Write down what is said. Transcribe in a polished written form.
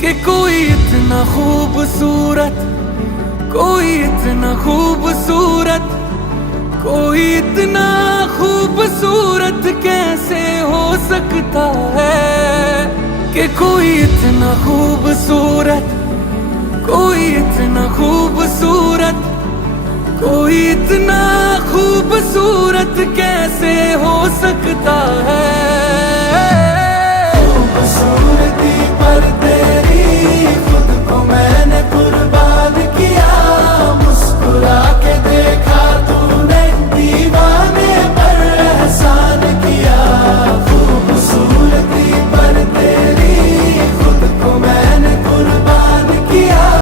कि कोई इतना खूबसूरत, कोई इतना खूबसूरत, कोई इतना खूबसूरत कैसे हो सकता है। कि कोई इतना खूबसूरत, कोई इतना खूबसूरत, कोई इतना खूबसूरत कैसे हो सकता है।